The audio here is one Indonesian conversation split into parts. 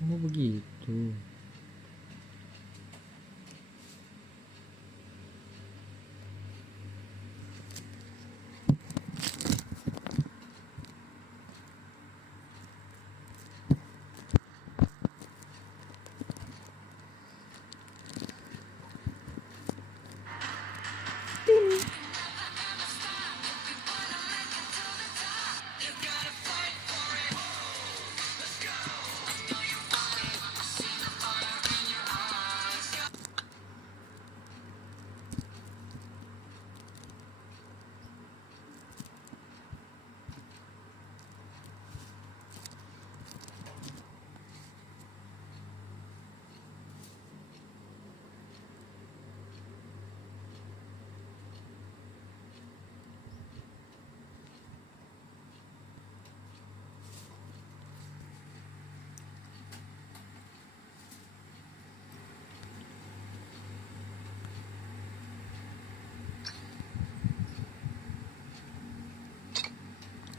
Oh begitu.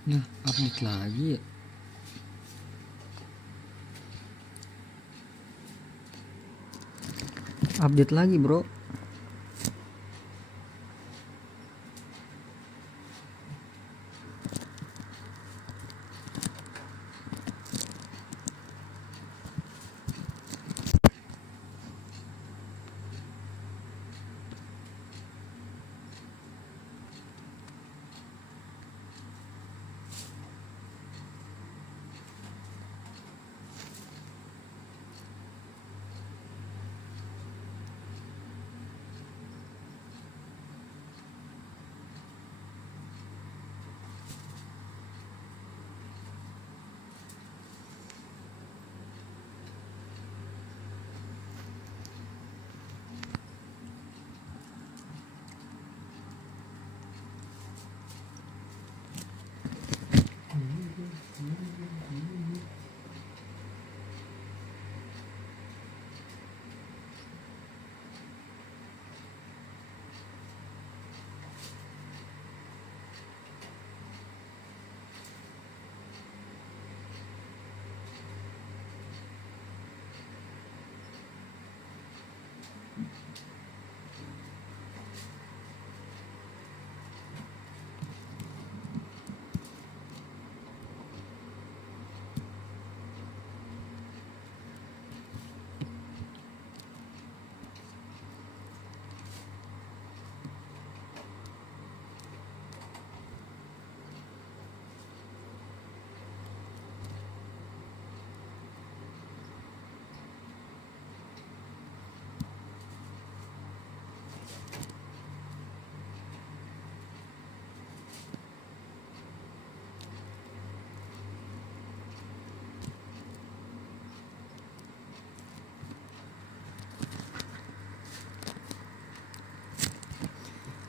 Nah, update lagi ya. Update lagi, bro.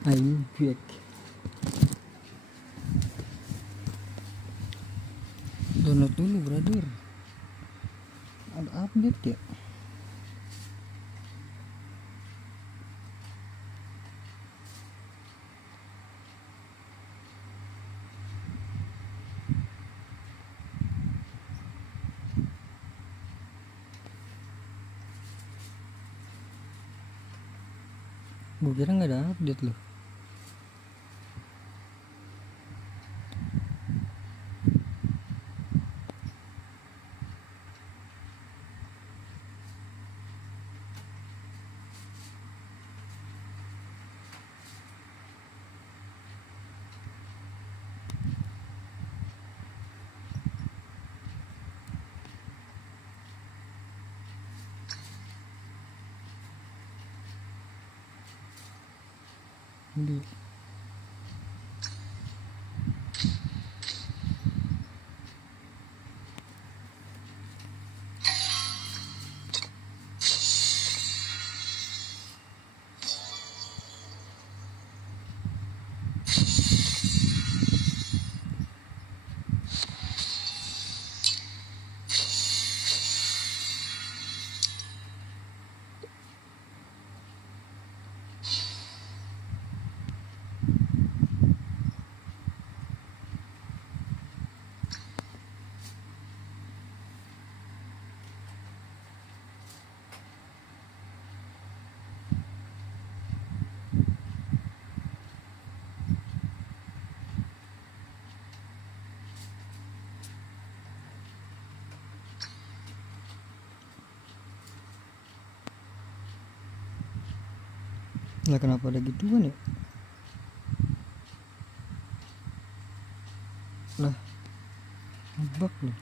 I'm back. Download dulu, brother. Ada update ya? Gue kira nggak ada update loh. Di Lah kenapa ada gituan ya? Lah ngebug loh.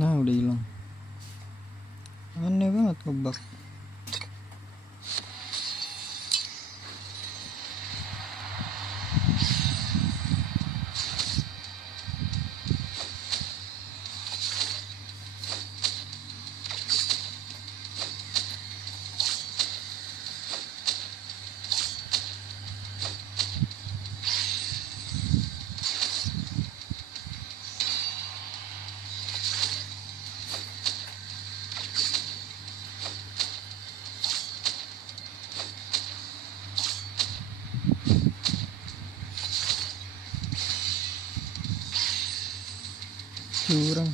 Nah udah hilang. Aneh banget ngebug. Curang.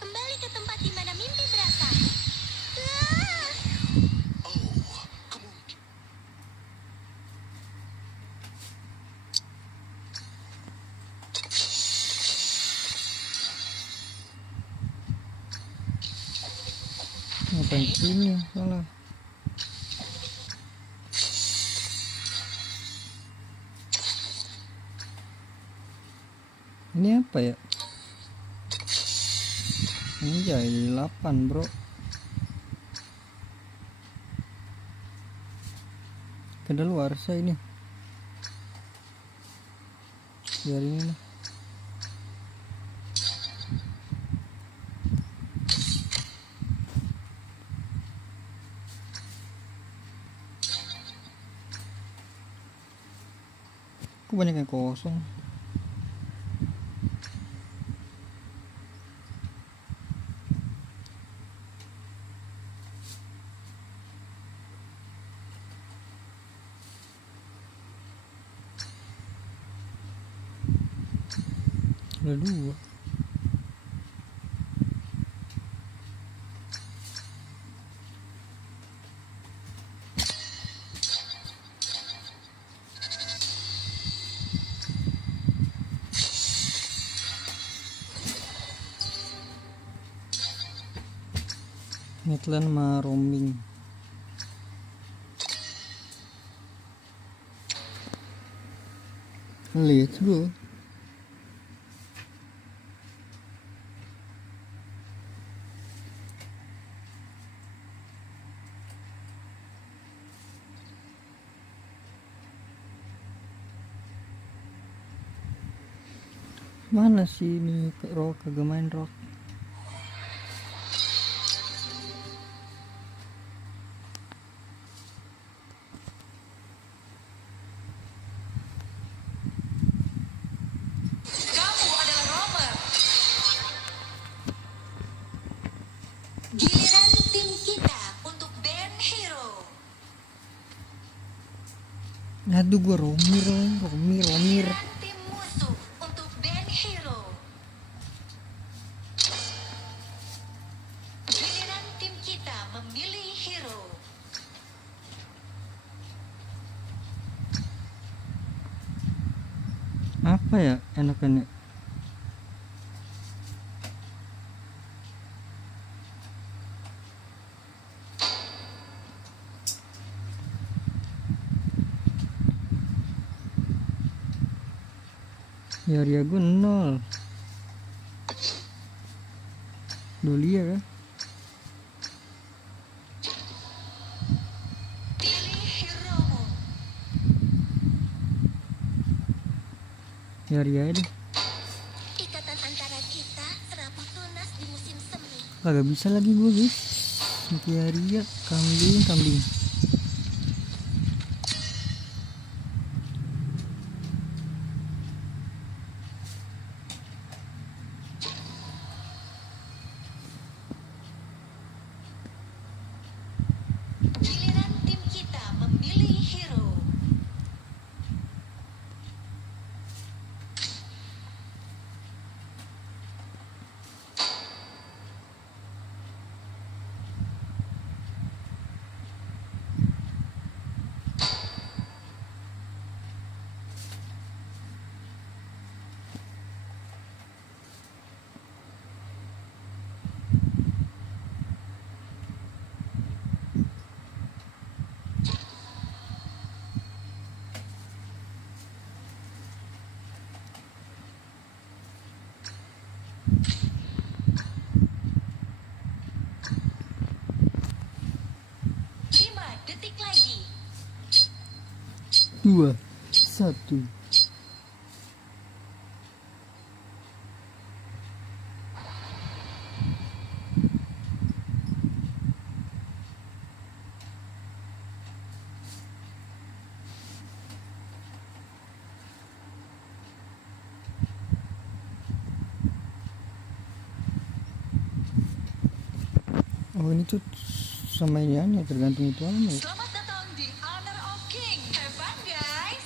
Kembali ke tempat di mana mimpi berasal. Ngapain sini salah? Ini apa ya? Ini jadi 8 bro. Kedaluarsa ini. Biar ini lah. Kok banyak yang kosong? Ada 2. Midland sama roaming. Lihat bro. Mana sih ini rock, kagak main rock. Kamu adalah Romer. Giliran tim kita untuk band hero. Aduh gua Romir. Giliran tim musuh untuk band hero. Giliran tim kita memilih hero. Apa ya enakannya? Ya gue 0. Dolia kan? Pilih hero-mu. Ya aja deh. Ikatan antara kita rapuh tunas di musim semi. Kagak bisa lagi gue guys. Ria kambing. Lima detik lagi. 2, 1. Oh ini tuh sama ini ya, tergantung itu ya. Selamat datang di Honor of King. Have fun guys.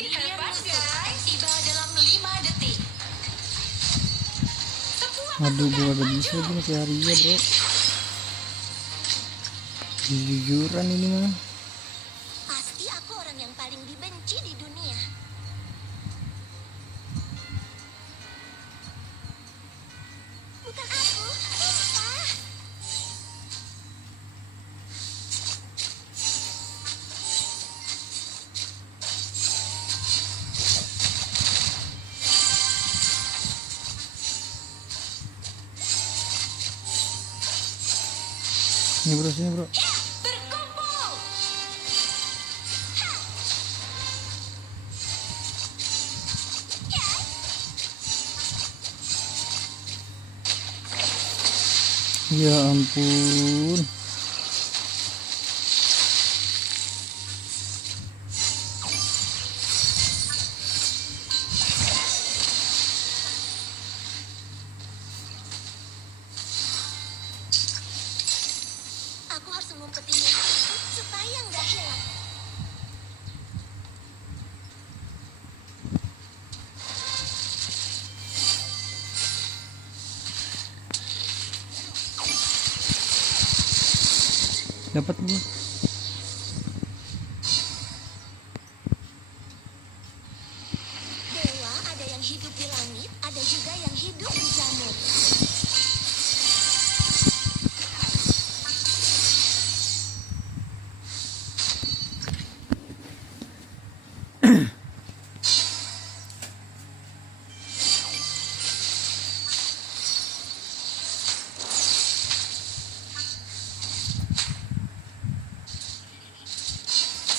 Have fun guys. Tiba dalam 5 detik. Semua Aduh gua pasukan gak bisa maju. gini kayak Arya bro. Jujuran ini mah. Pasti aku orang yang paling dibenci di dunia. Bukan aku, sumpah. Ini bro, sini bro. Ya, berkumpul. Ya ampun. Aku harus ngumpetin yang itu supaya nggak hilang. Dapat bro. Dewa ada yang hidup di langit, ada juga yang hidup di jamur.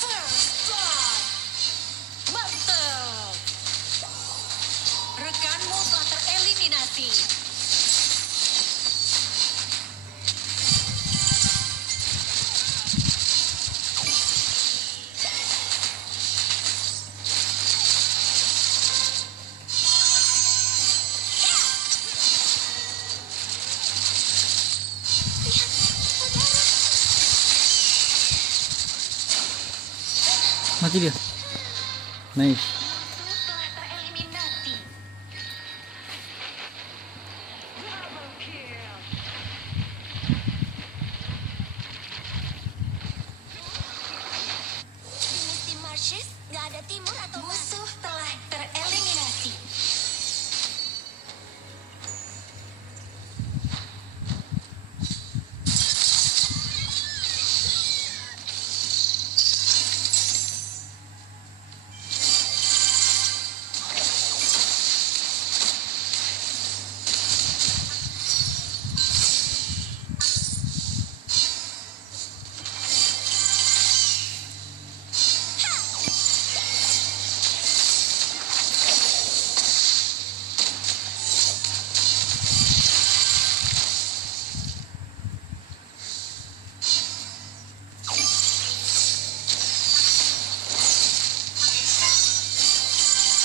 First blood. Mantap. Rekanmu telah tereliminasi. Lihat, udara. Mati dia. Nice. Musuh telah tereliminasi. Double kill. Di Misty Marshes nggak ada timur atau musuh telah tereliminasi.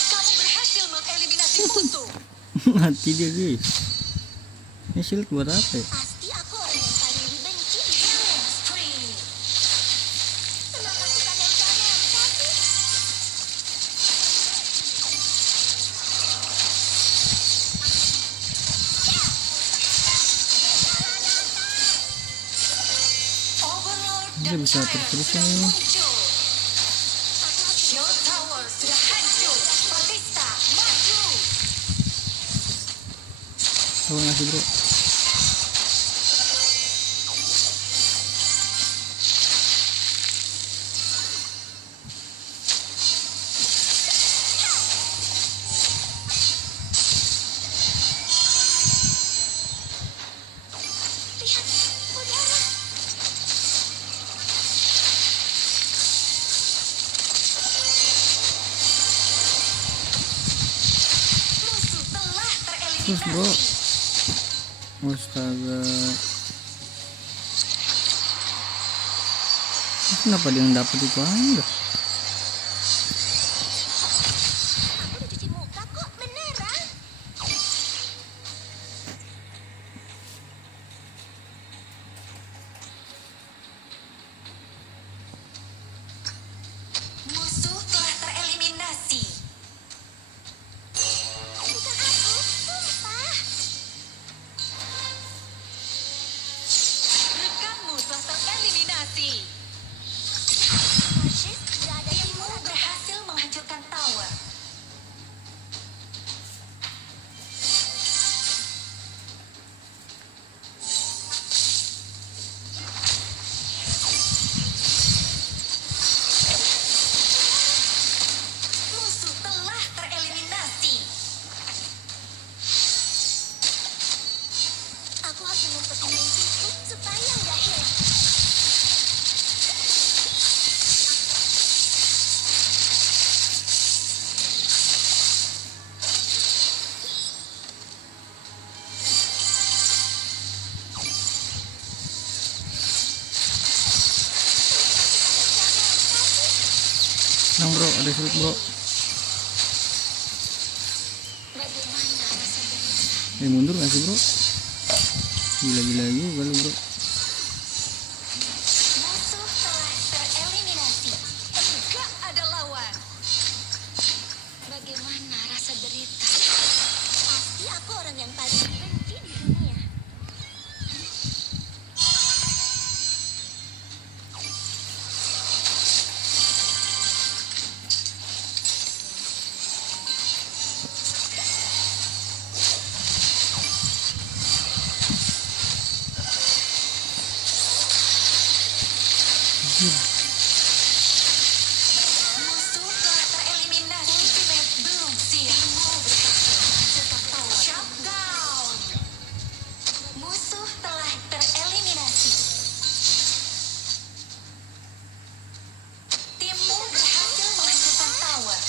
Kamu berhasil mengeliminasi musuh. Mati dia guys. Ini shield buat apa ya? Pasti aku orang yang paling dibenci di dunia. Spree. Kenapa suka nempel-nempel sih? Overlord Dia dan bisa Child terus-terus sudah ini. muncul. Shield Tower sudah hancur. Batista maju. Terima kasih bro. Terus bro, astaga, kenapa dia yang dapet itu aja? Aku udah cuci muka kok, beneran. Musuh telah tereliminasi. Bukan aku, sumpah. Rekanmu telah tereliminasi. Timmu berhasil menghancurkan tower. Musuh telah tereliminasi. Aku harus ngumpetin mimpiku supaya nggak hilang. Tenang bro, ada sulit bro. Bagaimana rasanya? Mundur gak sih bro? Gila-gila juga lu bro. Musuh telah tereliminasi. Enggak ada lawan. Bagaimana rasa derita? Pasti aku orang yang paling benci di dunia. Musuh telah tereliminasi. Ultimate belum siap. Shutdown. Musuh telah tereliminasi. Timmu berhasil menghancurkan tower.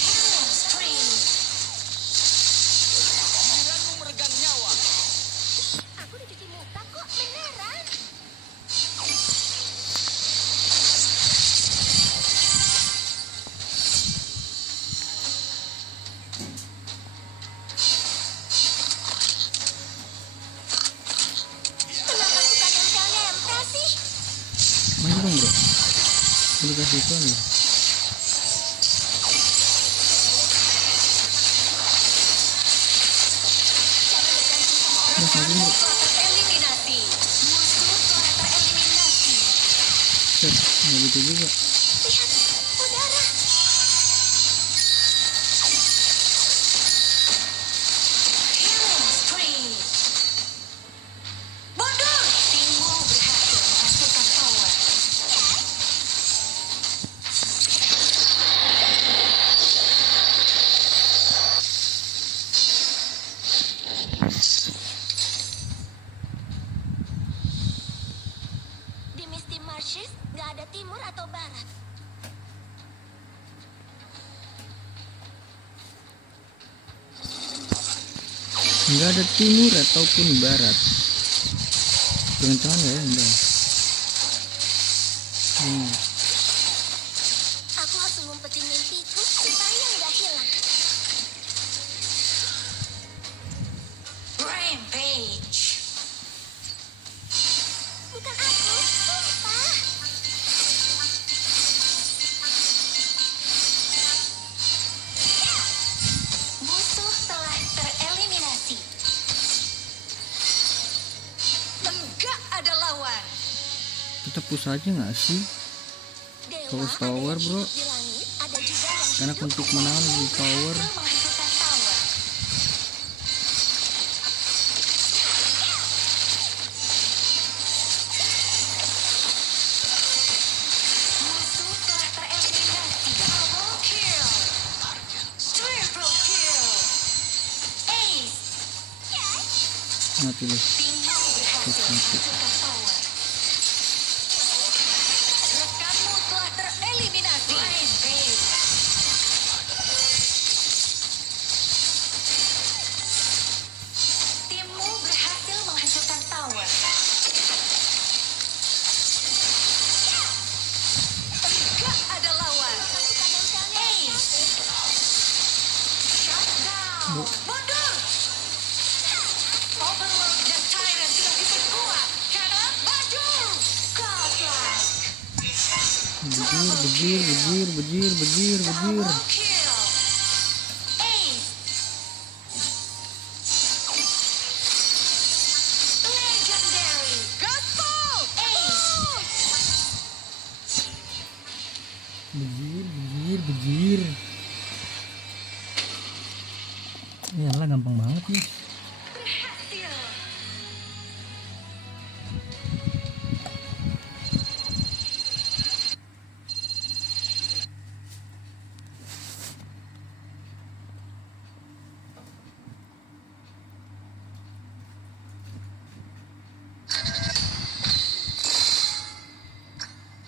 Killing spree. Giliranmu meregang nyawa. Aku udah cuci muka kok, beneran. Kenapa suka nempel-nempel sih? Maju dong bro. Lu kasih itu nih. Mas maju bro. Tereliminasi. Musuh telah tereliminasi. Set, nggak gitu juga. Lihat, udara. Killing spree. Bodoh. Timmu berhasil menghancurkan tower. Di Misty Marshes nggak ada timur atau barat. Nggak ada timur ataupun barat. Kencang ya enggak. Aku harus ngumpetin mimpiku supaya nggak hilang. Rampage. Bukan aku, sumpah. Musuh telah tereliminasi. Enggak ada lawan. Kita push aja nggak sih? Dewa Terus ada tower, yang bro. hidup di langit, ada juga yang Enak hidup untuk di menang bumi. di tower. Berhasil menghancurkan tower. Musuh telah tereliminasi. Double kill. Triple kill. Ace. Mati lu. Timmu berhasil menghancurkan tower. Rekanmu telah tereliminasi. Rampage. Mundur. Overlord dan Tyrant sudah diperkuat. Kanan maju. Godlike. Bejir. Double kill. Ace. Legendary. Gaspol. Ace. Bejir. Iyalah gampang banget nih. Berhasil.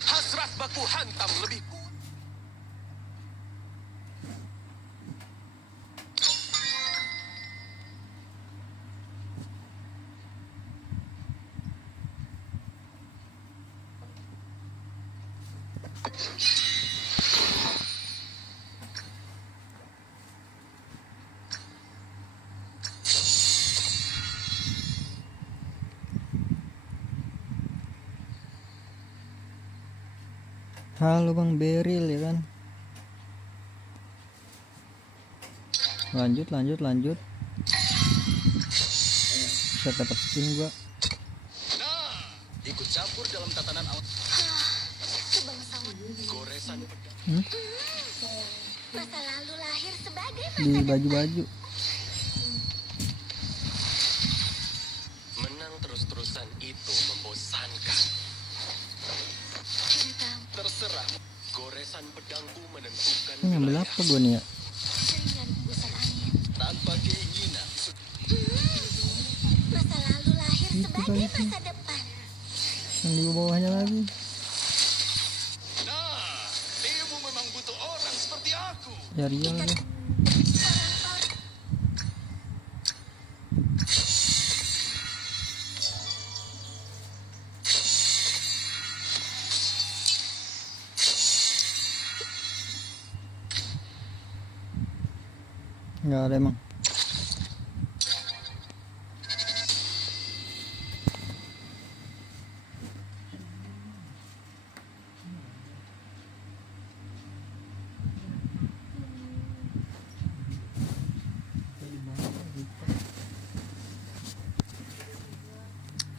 Hasrat baku hantam lebih kuat. Halo Bang Beril ya kan. Lanjut. Bisa dapat skin gua. Nah, ikut campur dalam tatanan alam. Kebangsawan. Goresan pedang. Masa lalu lahir sebagai Di baju-baju. Menang terus-terusan itu membosankan. cinta. Terserah. Goresan pedangku menentukan Ini ngambil apa gua nih ya? Keringan busan angin. tanpa keinginan. Masa lalu lahir Itu sebagai kali itu. masa depan. Yang di bawahnya lagi. Nah, ibu memang butuh orang seperti aku. Ya Rial nih. Nggak ada emang.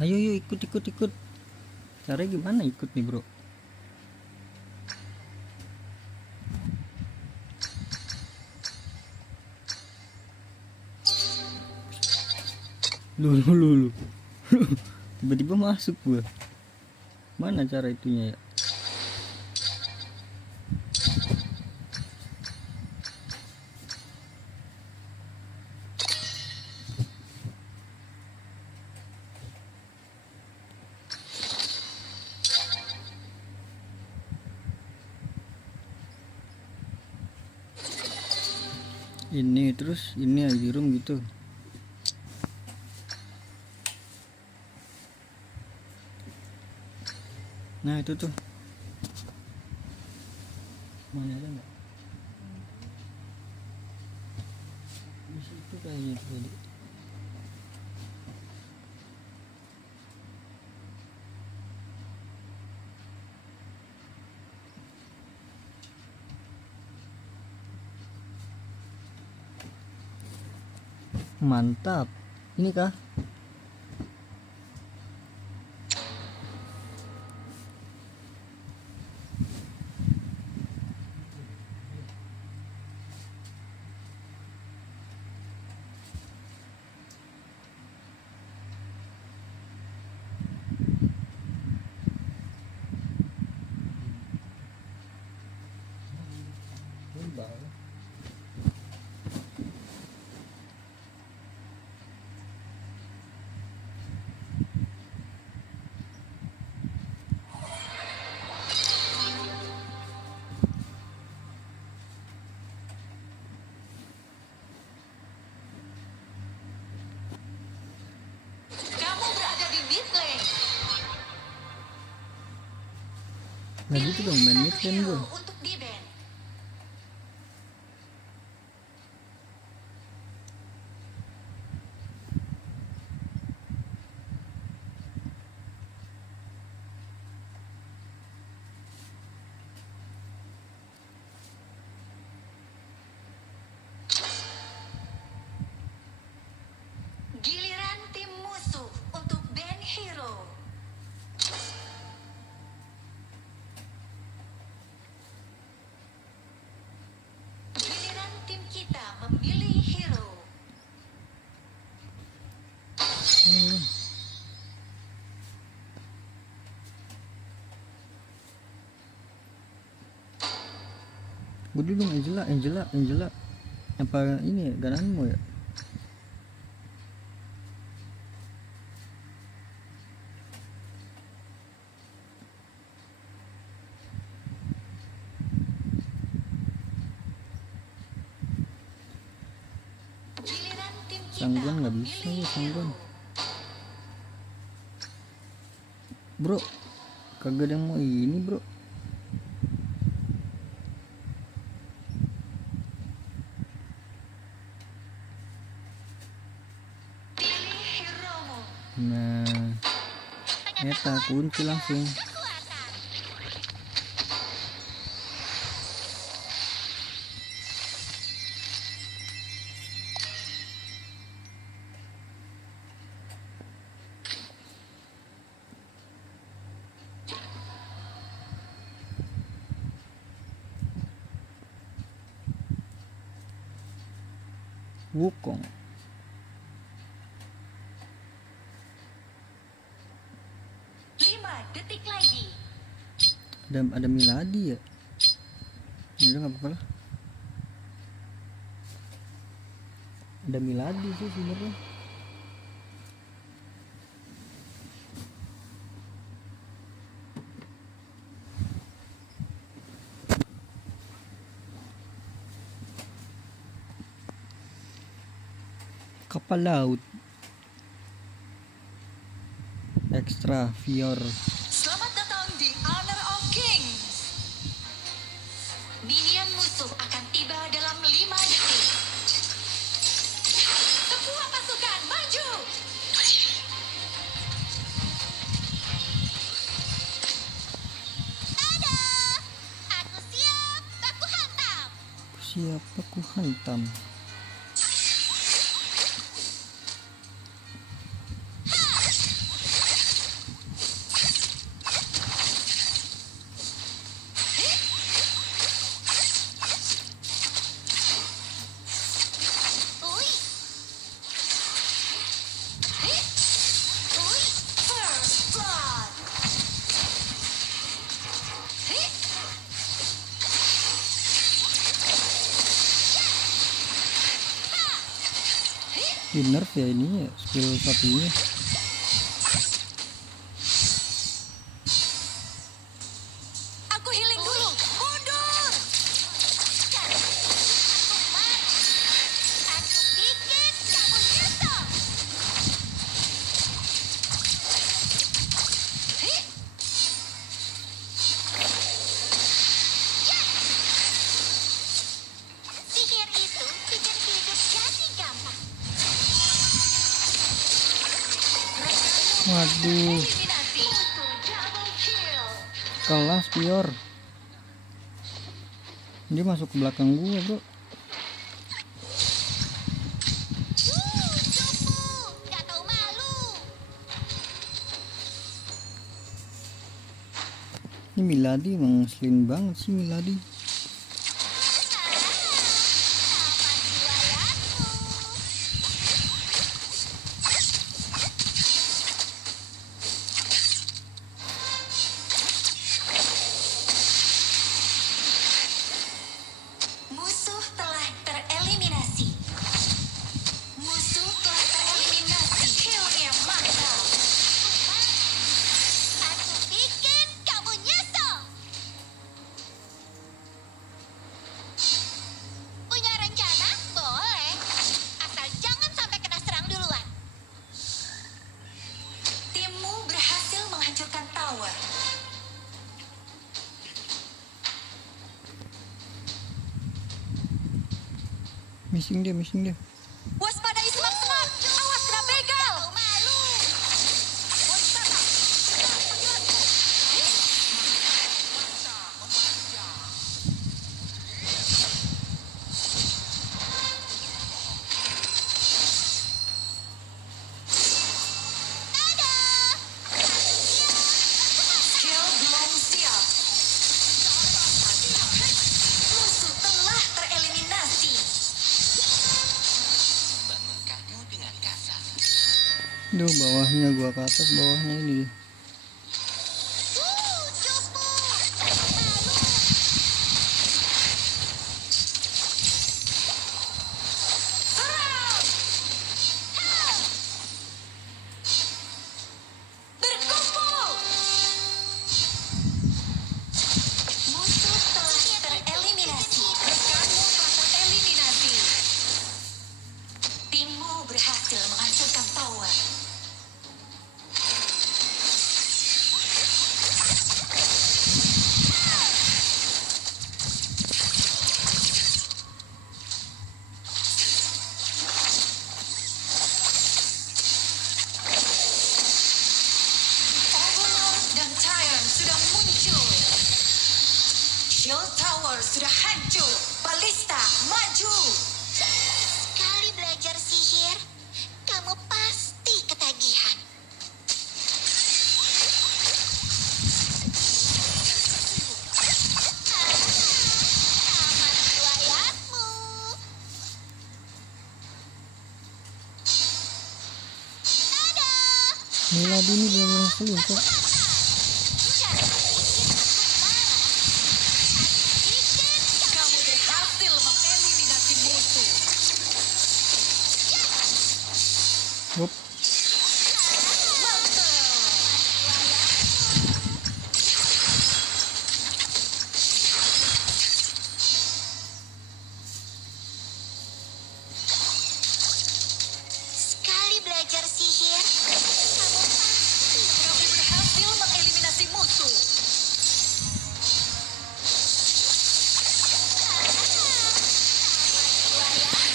Ayo ikut. Caranya gimana ikut nih bro? Lu. Tiba-tiba masuk gua. Mana cara itunya ya? Ini terus ini di room gitu. Nah itu tuh. Mana ada nggak? Di situ kayaknya tuh tadi. Mantap. Ini kah? Kamu berada di mid lane. Nah gitu dong main mid lane Hero gua. untuk di ban. Gue dulu dong Angela. Apa ini ya, gananmu ya? Giliran tim kita Sangguan nggak bisa ya, Sangguan. Bro, kagak ada yang mau ini bro. pilih heromu. Nah, eta kunci langsung. Wukong. 5 detik lagi. Ada Miladi ya. Udah nggak apa-apa lah. Ada Miladi sih sebenarnya. Kapal laut Extra Fior. Selamat datang di Honor of Kings. Minion musuh akan tiba dalam 5 detik. Semua pasukan maju. Ada. Aku siap. Aku hantam. Siapa ku hantam? Ui. Ui. First blood. Di nerf ya ini ya, skill satunya. Aku healing dulu. Mundur. Aku bikin kamu nyesel. Sihir itu bikin hidup jadi gampang. Waduh, Eliminasi. Double kill. kelas Fior. Dia masuk ke belakang gua bro. Cupu. Gak tahu malu. Ini Miladi emang slim banget sih Miladi. Musuh telah tereliminasi. Musuh telah tereliminasi. Killnya mantap. Aku bikin kamu nyesel. Punya rencana? Boleh. Asal jangan sampai kena serang duluan. Timmu berhasil menghancurkan tower. Missing dia. Waspadai semak-semak. Awas kena begal. Malu. Skill belum siap. Musuh telah tereliminasi. Membangun kamu dengan kasar. Duh, bawahnya gua ke atas, bawahnya ini deh. Cupu. Melody ini belum ngeselin kok. Kamu berhasil mengeliminasi musuh. Wop. Sekali belajar sihir, kamu berhasil mengeliminasi musuh.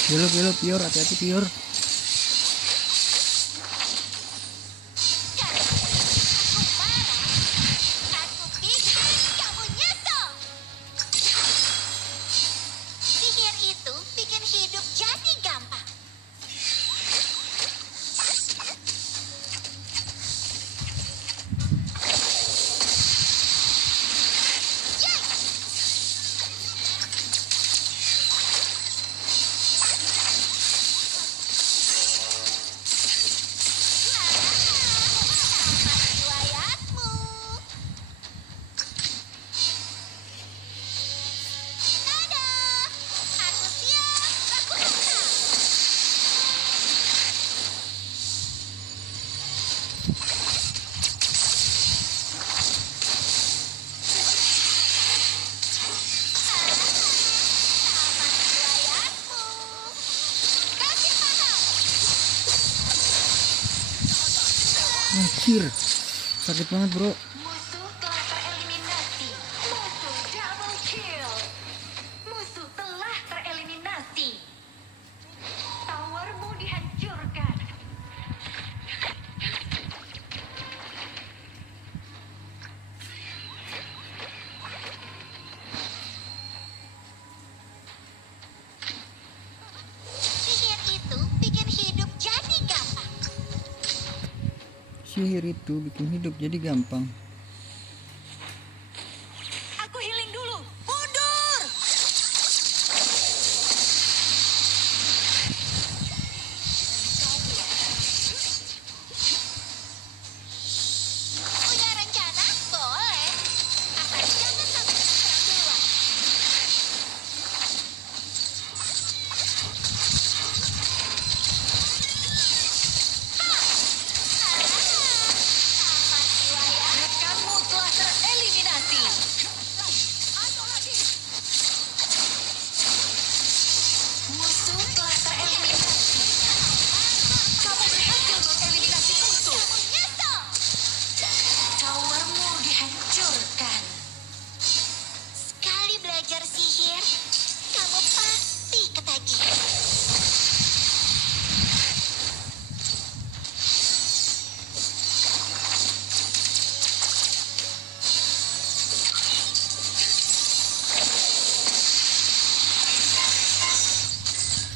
Belok Pior, hati-hati Pior. Aku pikir kamu nyesel. Sihir itu bikin hidup jadi gampang. Riwayatmu. Dadah. Aku siap. Aku datang. Riwayatmu. Kasih paham. Anjir. Sakit banget, Bro. Musuh telah tereliminasi. Musuh double kill. Musuh telah tereliminasi. Towermu dihancurkan. Sihir itu bikin hidup jadi gampang. Sihir itu bikin hidup jadi gampang. Aku healing dulu. Mundur. Punya rencana? Boleh. Asal jangan sampai kena serang duluan. Rekanmu telah tereliminasi. Musuh telah tereliminasi. Kamu berhasil mengeliminasi musuh. Towermu dihancurkan. Sekali belajar sihir, kamu pasti ketagihan.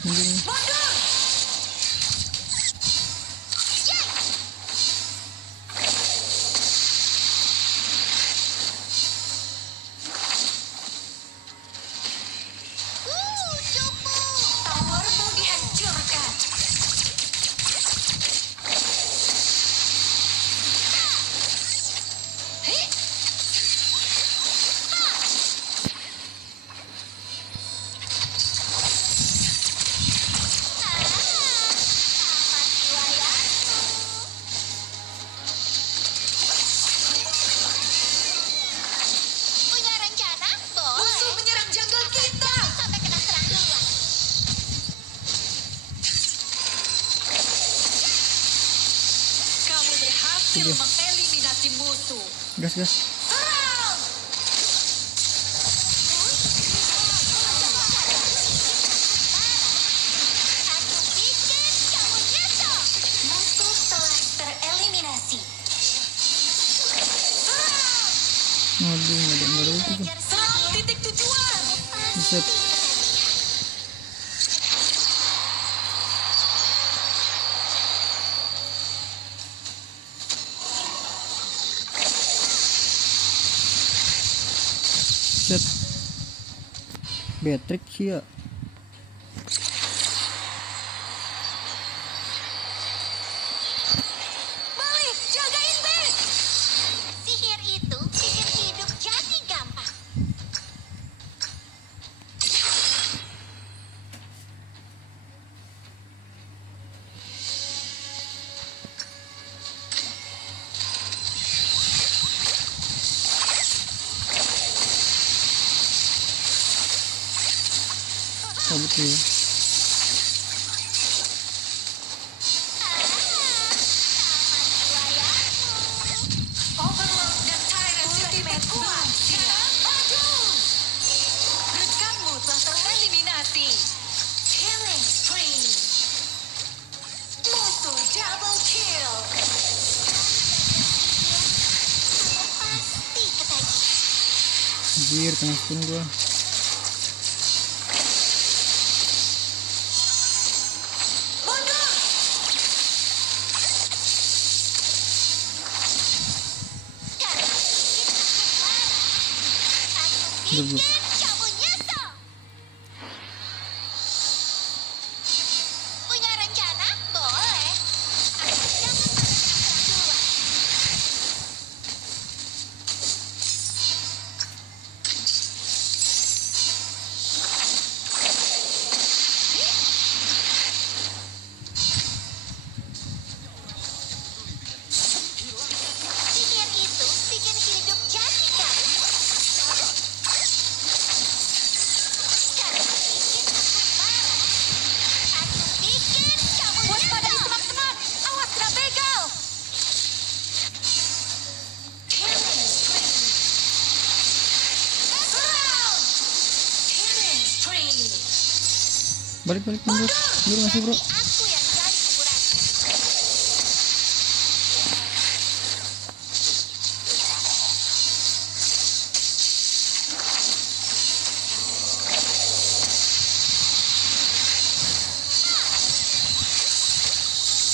Mungkin Mundur! Cupu! Towermu dihancurkan. Hei! Punya rencana? Boleh. Musuh menyerang jungle kita. Sampai kena serang duluan. Kamu berhasil Udah. mengeliminasi musuh. gas. Serang! Aku pikir kamu nyesel. Musuh telah tereliminasi. Serang! Aduh, nggak ada itu tuh. Serang titik tujuan. Buset. Set. Beatrix sih ya. Balik, Oh betul ya. Overload dan Tyrant Ultimate kuat. Sekarang maju. Rekanmu telah tereliminasi. Killing spree. Musuh double kill. Pasti ketagihan. Anjir, kena stun gua. Mundur. Udah, bro. Kamu nyesel. Punya rencana? Boleh. Asal jangan sampai kena duluan. Sihir itu bikin hidup jadi kan? Karena bikin aku marah. Aku bikin kamu waspada di semak-semak. Awas kena begal. Killing spree. Surround. Killing spree. Balik mundur. Mundur masih, bro. Nanti aku yang gali kuburan.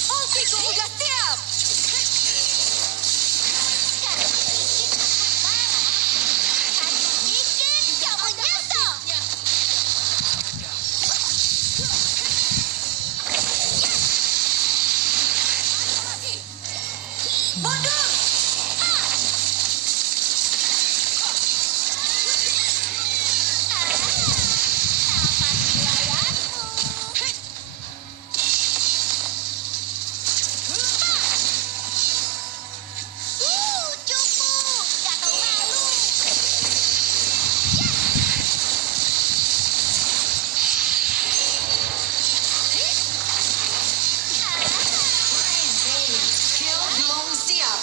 Ultiku udah siap. Karena bikin aku marah. Aku bikin kamu nyesel. Mundur. Taman wilayahku. Cupu. Gak tau malu. Kill belum siap.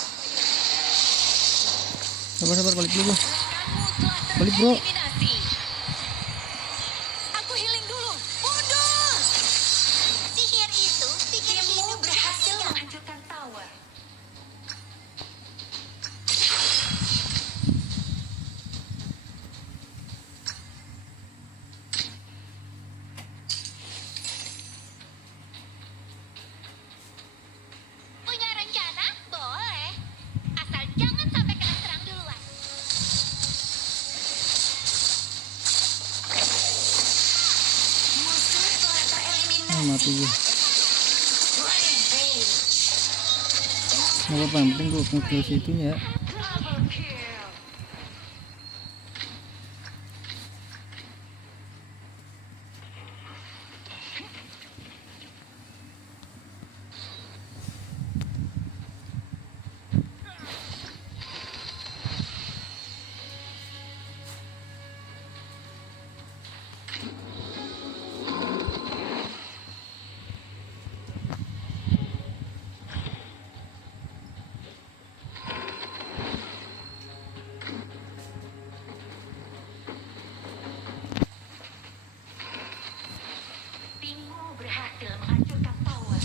Sabar, balik dulu, bro. Rekanmu telah Balik, bro. tereliminasi. Aku healing dulu. Mundur. Sihir itu bikin hidup berhasil menghancurkan tower. Punya rencana? Boleh. Asal jangan sampai kena serang duluan. Musuh telah tereliminasi. Mati gua. Rampage. Nggak apa-apa, yang penting gua kill situnya ya. Double kill. Timmu berhasil menghancurkan tower.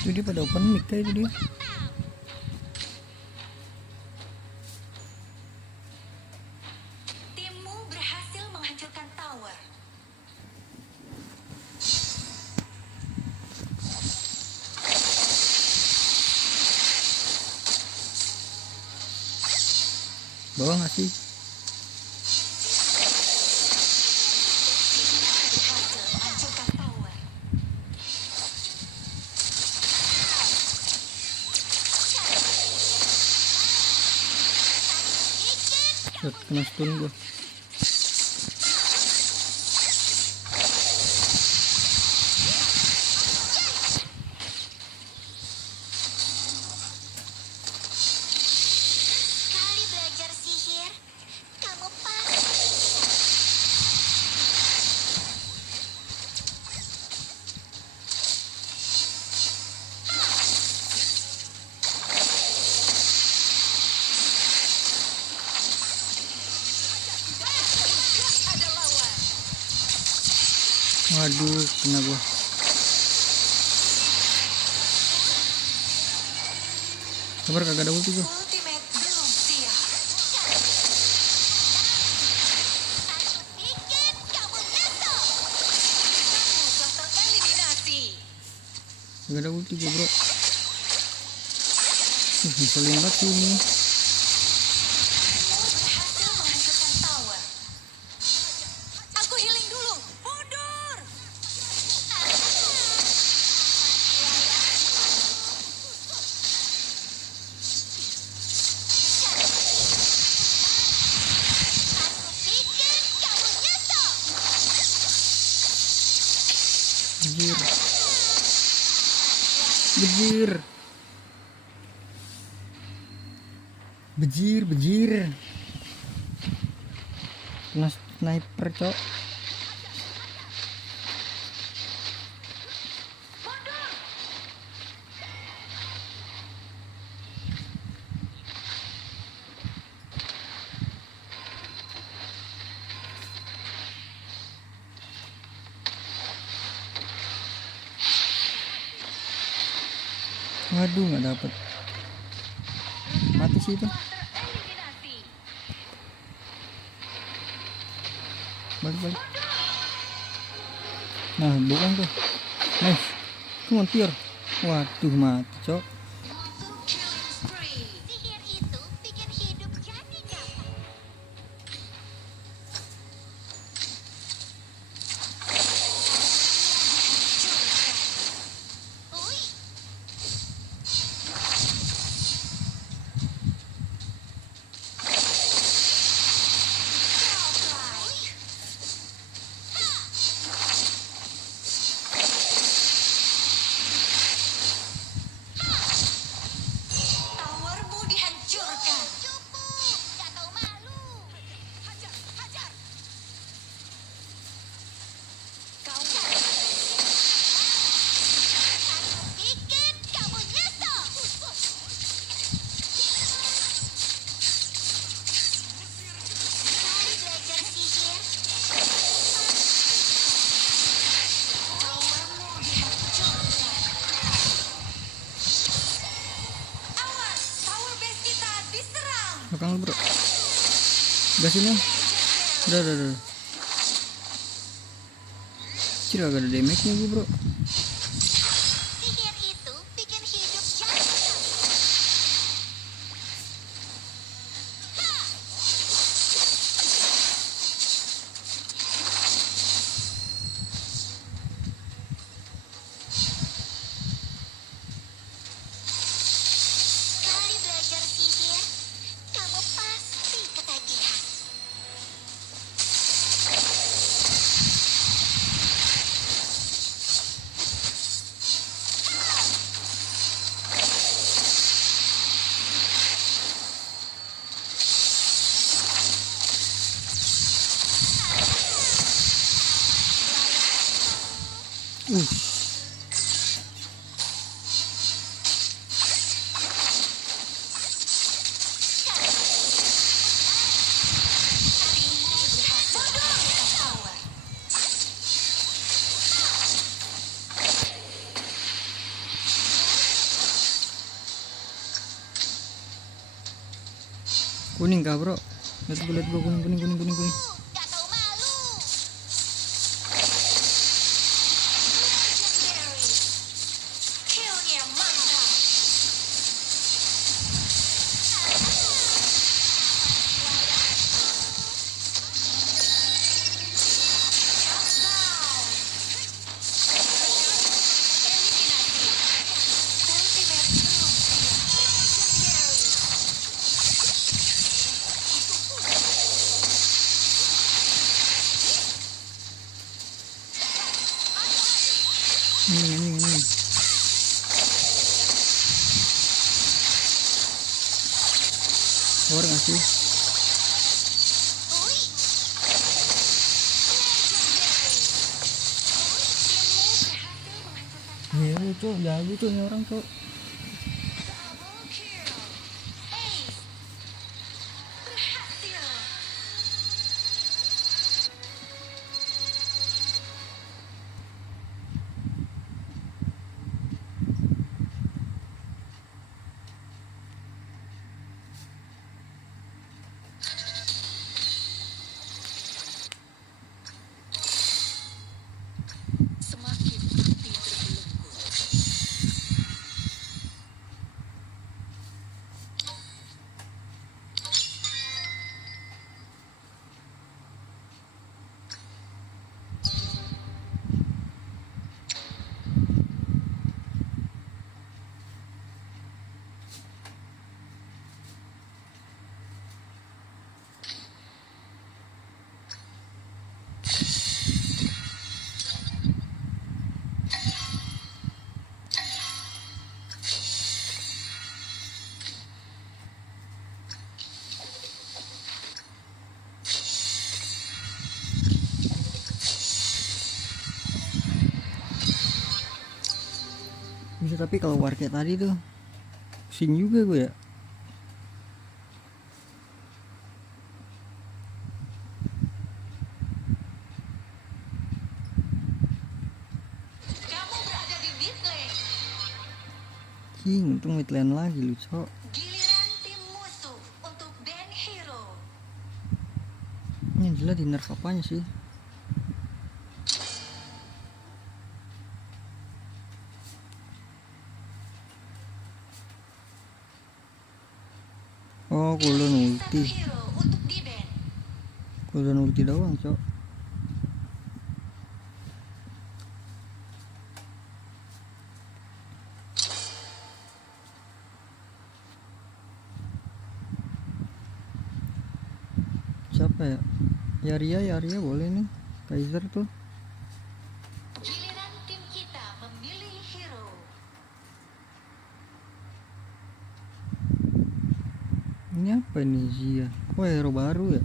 Itu dia pada open mic kayak itu dia. Timmu berhasil menghancurkan tower. Bawah nggak sih? Berhasil menghancurkan tower. Set, kena stun gua. Sekali belajar sihir, kamu pasti Waduh, kena gua. Sabar, kagak ada ulti gua. Ultimate belum siap. Bikin kamu nyesel. Kamu telah tereliminasi. Kagak ada ulti gua, bro. Ngeselin banget sih ini. Berhasil menghancurkan tower. Aku healing dulu. Mundur. Bikin kamu nyesel. Bejir. Bejir. Bejir, bejir. Kena sniper, cok. Waduh, nggak dapet. Mati sih itu. Tereliminasi. Balik. Nah, bukan tuh. Nice. Come on, Tier. Waduh, mati, cok. Killing spree. Sihir itu bikin hidup jadi gampang. Ui. Towermu dihancurkan. Cupu, gak tahu malu. Hajar. Kau bikin kamu nyesel. Kali belajar sihir. Towermu dihancurkan. Awas, tower base kita diserang. Belakang lu, bro. Gasin ya. Udah. Cil, agak ada damage-nya gua, bro. Sihir itu bikin hidup jadi gampang. Kali belajar sihir, kamu pasti ketagihan. Berhasil menghancurkan tower. Kuning kah, bro? Lihat gua kuning. Gak tahu malu. Legendary. Killnya mantap. Shutdown. Eliminasi. Ultimate belum siap. Legendary. Ini. Power nggak sih? Ui. Legendary. Iya, cok. Jago, cok. Ini orang, cok. Double kill. Ace. Berhasil. Bisa, tapi kalau war kayak tadi tuh pusing juga gue ya. Kamu berada di mid lane. Untung mid lane lagi lu, Cok. Giliran tim musuh untuk ban hero. Ini jelas di nerf apanya sih? Oh, cooldown Satu ulti. hero untuk di ban. Cooldown ulti doang, Cok. Siapa ya? Yaria boleh nih. Kaiser tuh. Giliran tim kita memilih hero. Ini apa ini Zia? Oh, hero baru ya?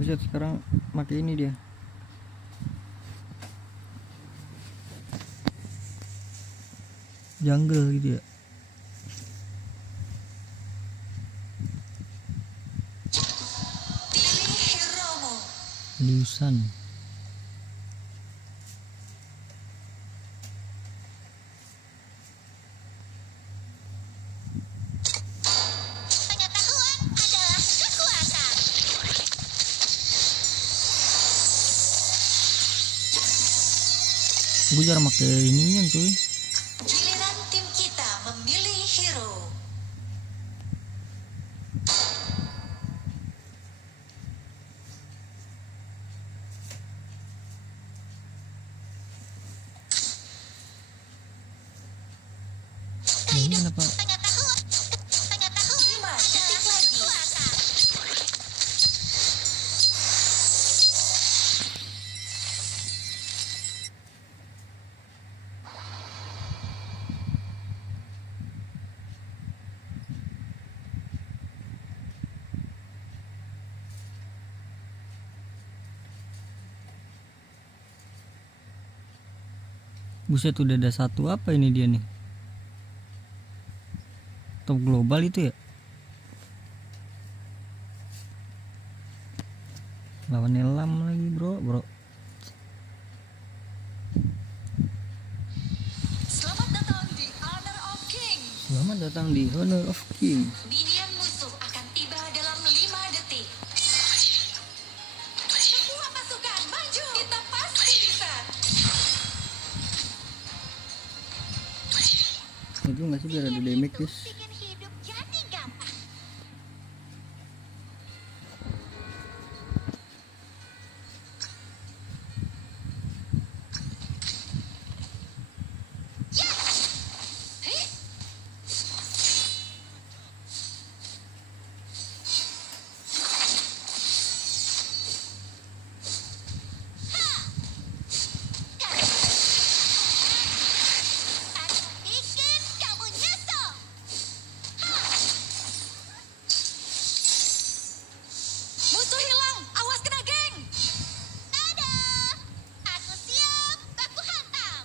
Buset, sekarang pakai ini dia. Jungle gitu ya. Pilih hero-mu. Liusan. Pengetahuan adalah kekuatan. Gue jarang pakai ini yang cuy. Giliran tim kita memilih hero. Ini kenapa? Pengetahuan 5 detik lagi. Buset, udah ada satu apa ini dia nih? Top global itu ya? Lawan Elam lagi bro. Selamat datang di Honor of King. Selamat datang di Honor of King. Minion musuh akan tiba dalam 5 detik. Semua pasukan maju. Kita pasti bisa. Itu nggak sih biar ada damage guys. Bikin hidup jadi gampang. Hei, aku bikin kamu nyesel. Musuh hilang, awas kena geng. Dadah, aku siap baku hantam.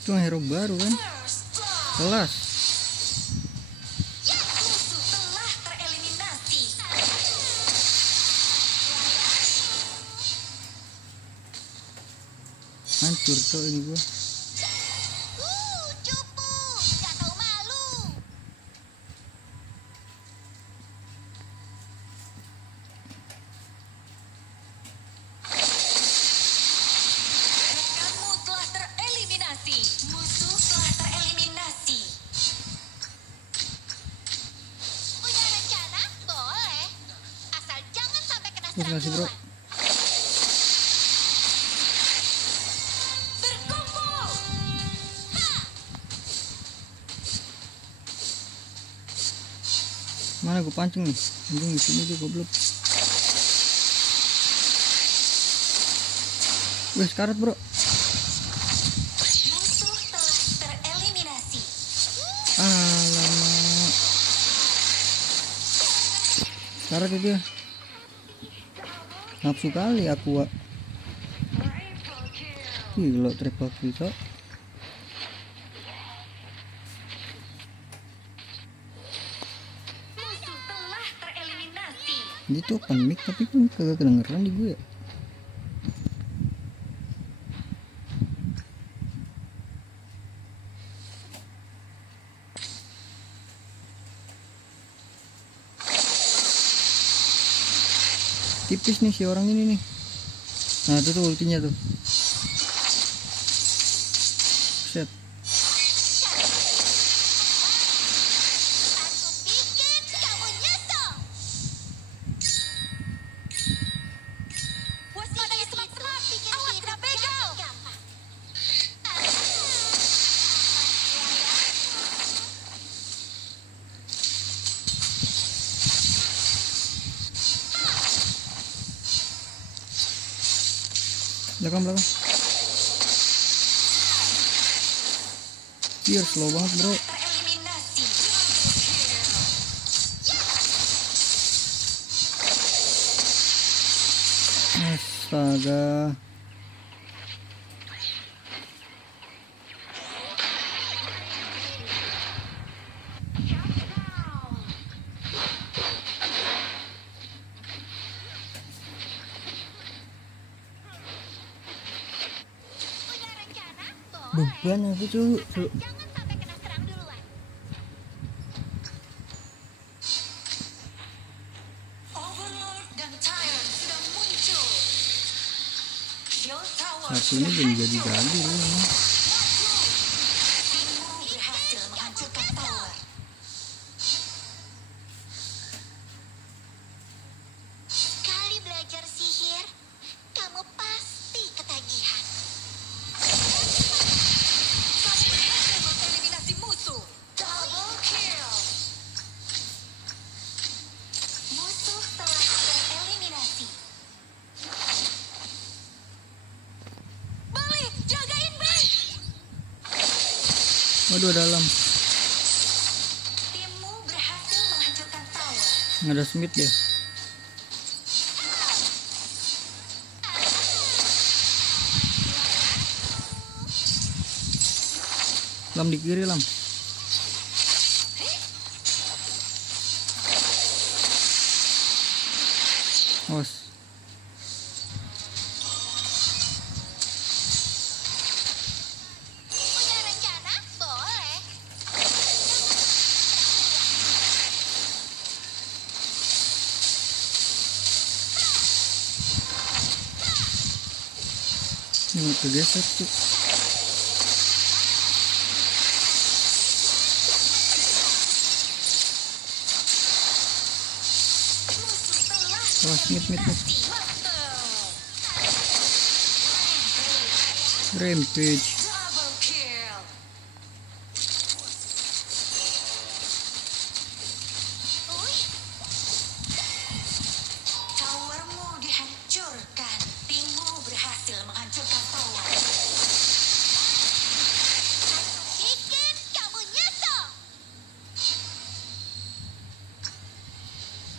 Itu hero baru kan? First blood. Kelas. Ya, musuh telah tereliminasi. Hancur cok ini gua. Cupu, gak tahu malu. Rekanmu telah tereliminasi. Musuh telah tereliminasi. Punya rencana? Boleh. Asal jangan sampai kena Terima kasih, bro. duluan. Berkumpul. Mana gua pancing nih? Untung di sini dia goblok. Wes karet bro. Musuh telah tereliminasi. Alamak. Karet itu ya. Nafsu kali aku, Wak. Gila triple kill, Cok. Musuh telah tereliminasi. Dia tuh open mic tapi kan kagak kedengeran di gue. Tipis nih si orang ini nih. Nah itu tuh ultinya tuh. Set. Aku bikin kamu nyesel. Waspadai semak-semak. Awas kena begal. Belakang. Iya slow banget bro. Tereliminasi. Astaga. Punya rencana? Beban aku cuy. Jangan sampai kena serang duluan. Overlord dan Tyrant sudah muncul. Shield Tower Satu ini belum jadi hancur. loh. Timmu berhasil menghancurkan tower. Sekali belajar sihir, kamu pasti ketagihan. Kamu berhasil mengeliminasi musuh. Double kill. Musuh telah tereliminasi. Balik, jagain Blink. Waduh dalam. Timmu berhasil menghancurkan tower. Ada Smith ya. Lam di kiri Lam. Awas. Punya rencana? Boleh. Ini kegeser cuy. Musuh telah Awas mid. tereliminasi. Rampage. Double kill. Uy. Towermu dihancurkan. Timmu berhasil menghancurkan tower. Aku bikin kamu nyesel.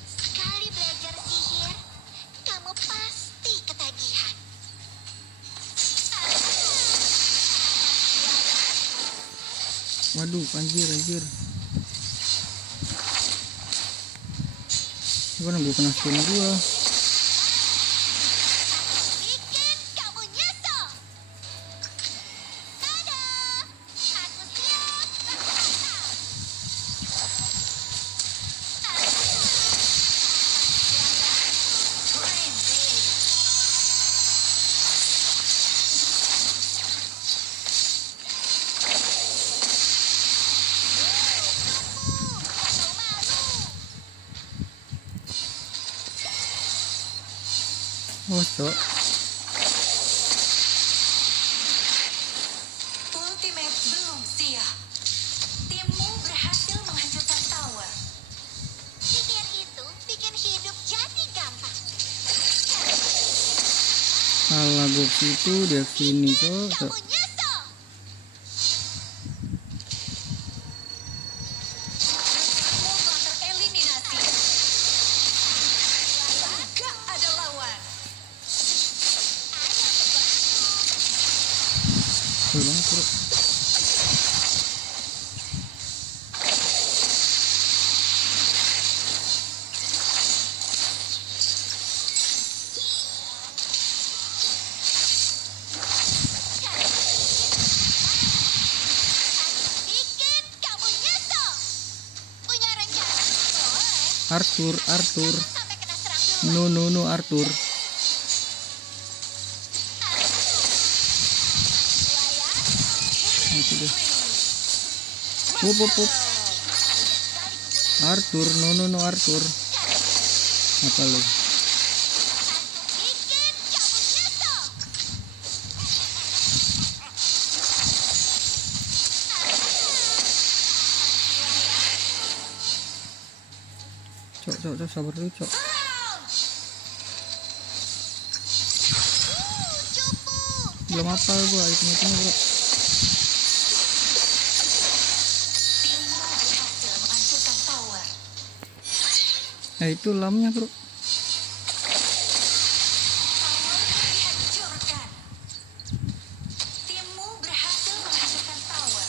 Sekali belajar sihir, kamu pasti ketagihan. Waduh anjir. Gimana gue kena stun gua. Bikin kamu nyesel. Dadah. Aku siap bertantang. Oh cok. Ultimate belum siap. Timmu berhasil menghancurkan tower. Sihir itu bikin hidup jadi gampang. Alah box itu dia sini Kamu cok. nyesel. Kamu telah tereliminasi. Gak ada lawan. Cool banget bro. Bikin kamu nyesel. Punya rencana? Boleh. Arthur Sampai kena serang dulu. no Arthur. Itu deh. Wup. Arthur no Arthur. Apa lu? Bikin kamu nyesel. Cok sabar dulu cok. Cupu. Belum apa gua item-itemnya bro. Timmu berhasil menghancurkan tower. Itu lamnya bro. Towermu dihancurkan. Timmu berhasil menghancurkan tower.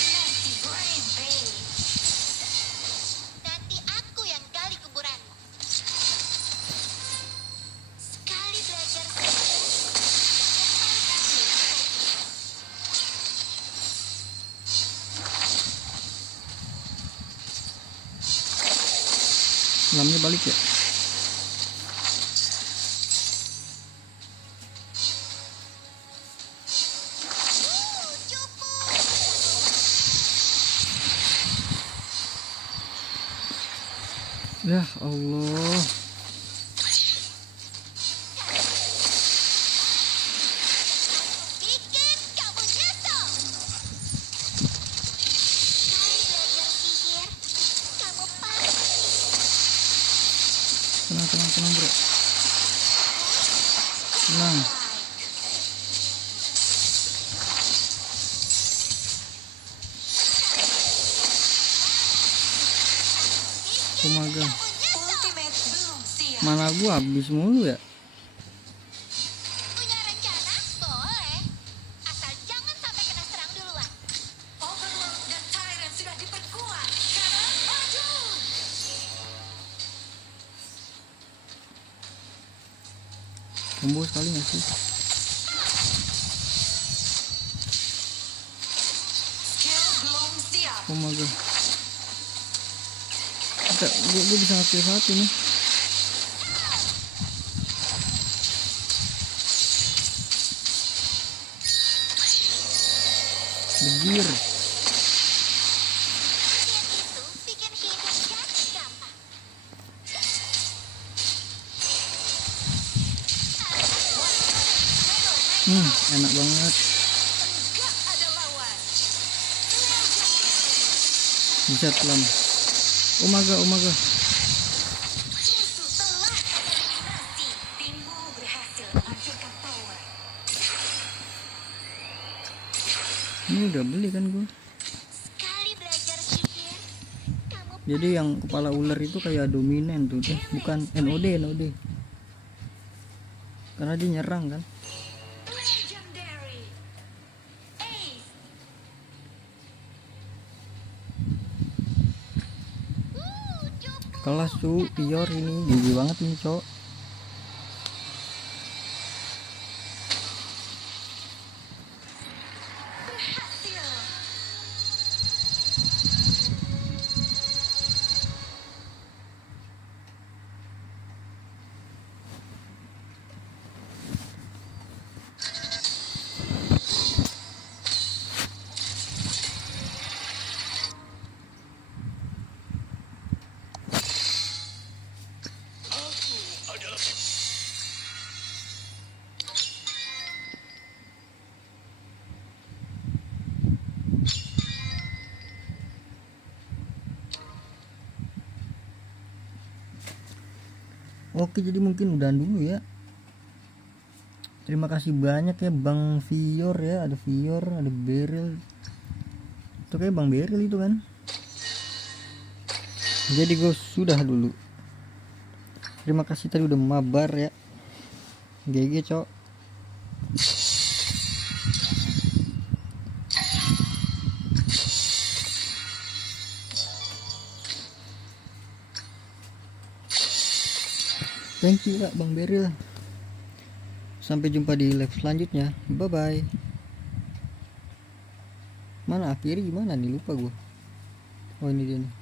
Nanti Brain Bay. Nanti aku yang gali kuburanmu. Sekali belajar Lamnya balik ya. cupu. Ya Allah. Bikin kamu nyesel. Sekali belajar sihir, kamu pasti Tenang bro. Tenang. Kumaga. Ultimate belum siap. Mana gua habis mulu ya. Punya rencana? Boleh. Asal jangan sampai kena serang duluan. Overlord dan Tyrant sudah diperkuat. Sekarang maju. Combo sekali nggak sih? Skill belum siap. Kumaga. Gue bisa ngasih satu nih. Begir. Sihir itu bikin hidup jadi gampang. Enak banget. Gak ada lawan. Bisa lam. Omaga. Musuh telah tereliminasi. Timmu berhasil menghancurkan tower. Ini udah beli kan gue. Sekali belajar sihir, kamu Jadi yang kepala ular itu kayak dominan tuh, bukan NOD. Karena dia nyerang kan. legendary. Ace. Cupu. Kelas tuh Pior ini gigi banget nih cok. Berhasil. Aku Oke, jadi mungkin udahan dulu ya. Terima kasih banyak ya Bang Vior ya. Ada Vior, ada Beryl. Itu kayak Bang Beryl itu kan. Jadi gue sudah dulu. Terima kasih tadi udah mabar ya. GG cok. Thank you Kak Bang Beryl. Sampai jumpa di live selanjutnya. Bye bye. Mana akhirnya gimana nih, lupa gue. Oh ini dia nih.